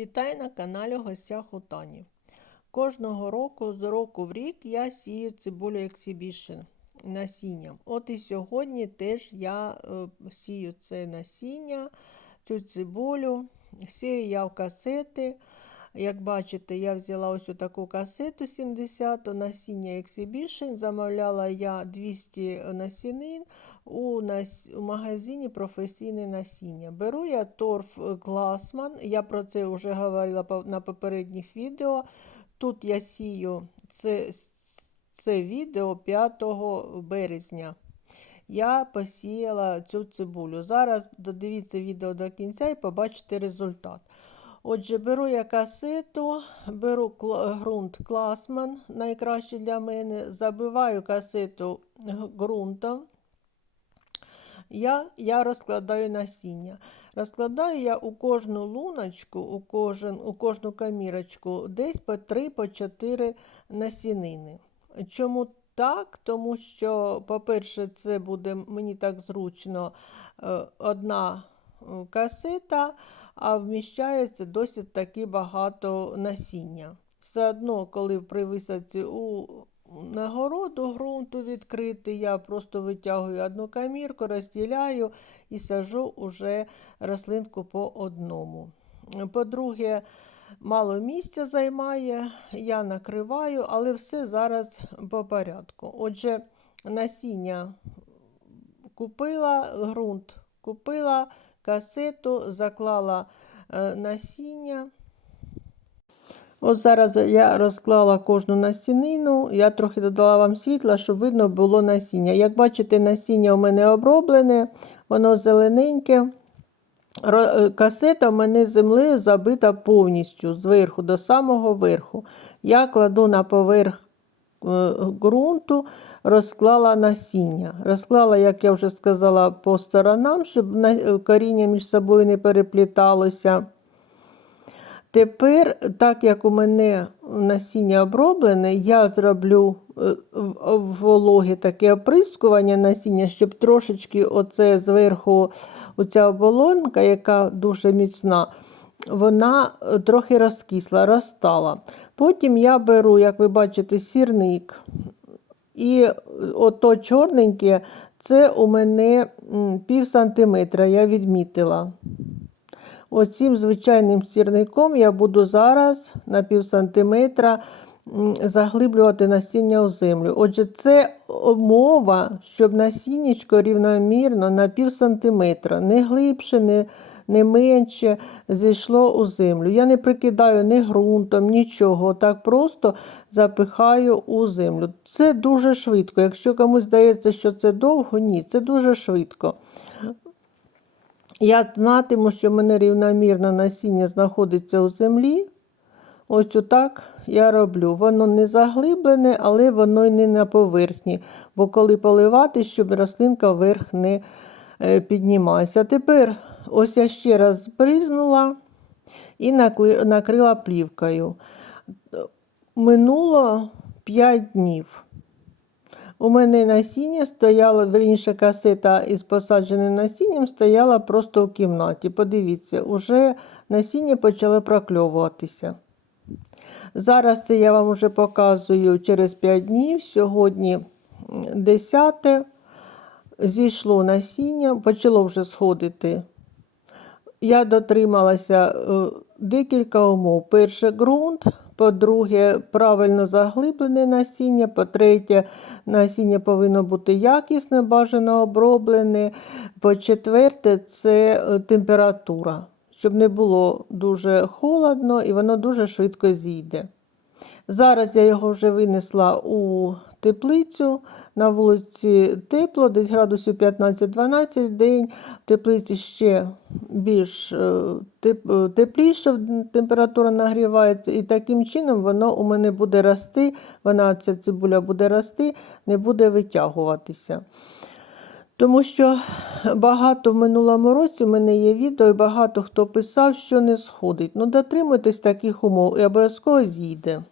Вітаю на каналі Гостях у Тані. Кожного року з року в рік я сію цибулю Exhibition насінням. От і сьогодні теж я е, сію це насіння, цю цибулю, сію я в касети. Як бачите, я взяла ось таку касету 70 насіння Exhibition. Замовляла я 200 насінин у магазині професійне насіння. Беру я торф Glassman, я про це вже говорила на попередніх відео. Тут я сію це, це відео 5 березня. Я посіяла цю цибулю. Зараз додивіться відео до кінця і побачите результат. Отже, беру я касету, беру ґрунт Класман, найкраще для мене, забиваю касету ґрунтом. Я я розкладаю насіння. Розкладаю я у кожну луночку, у кожен, у кожну камірочку десь по 3-4 насінини. Чому так? Тому що, по-перше, це буде мені так зручно е, одна касета, а вміщається досить таки багато насіння. Все одно, коли при висадці у нагороду ґрунту відкритий, я просто витягую одну камірку, розділяю і сажу уже рослинку по одному. По-друге, мало місця займає, я накриваю, але все зараз по порядку. Отже, насіння купила, ґрунт купила касету, заклала е, насіння. От зараз я розклала кожну настінину, я трохи додала вам світла, щоб видно було насіння. Як бачите, насіння у мене оброблене, воно зелененьке. Е, касета у мене землею забита повністю зверху до самого верху. Я кладу на поверх ґрунту розклала насіння. Розклала, як я вже сказала, по сторонам, щоб е, коріння між собою не перепліталося. Тепер, так як у мене насіння оброблене, я зроблю е, вологе таке оприскування насіння, щоб трошечки оце зверху оця оболонка, яка дуже міцна, вона трохи розкисла, розстала. Потім я беру, як ви бачите, сірник. І ото чорненьке, це у мене пів сантиметра, я відмітила. Оцим звичайним сірником я буду зараз на пів сантиметра заглиблювати насіння у землю. Отже, це умова, щоб насіннячко рівномірно на пів сантиметра, не глибше, не не менше зійшло у землю. Я не прикидаю ні ґрунтом, нічого. Так просто запихаю у землю. Це дуже швидко. Якщо комусь здається, що це довго, ні, це дуже швидко. Я знатиму, що в мене рівномірне насіння знаходиться у землі. Ось отак я роблю. Воно не заглиблене, але воно й не на поверхні. Бо коли поливати, щоб рослинка вверх не е, піднімалася. Тепер ось я ще раз бризнула і накрила плівкою. Минуло 5 днів. У мене насіння стояло, верніше касета із посадженим насінням стояла просто у кімнаті. Подивіться, уже насіння почало прокльовуватися. Зараз це я вам вже показую через 5 днів. Сьогодні 10 зійшло насіння, почало вже сходити. Я дотрималася е, декілька умов. Перше ґрунт, по-друге, правильно заглиблене насіння, по-третє, насіння повинно бути якісне, бажано оброблене. По-четверте, це е, температура щоб не було дуже холодно і воно дуже швидко зійде. Зараз я його вже винесла у теплицю. На вулиці тепло, десь градусів 15-12 день. В теплиці ще більш е, е, тепліше, температура нагрівається, і таким чином воно у мене буде рости, вона ця цибуля буде рости, не буде витягуватися. Тому що багато в минулому році в мене є відео, і багато хто писав, що не сходить. Ну, дотримуйтесь таких умов і обов'язково зійде.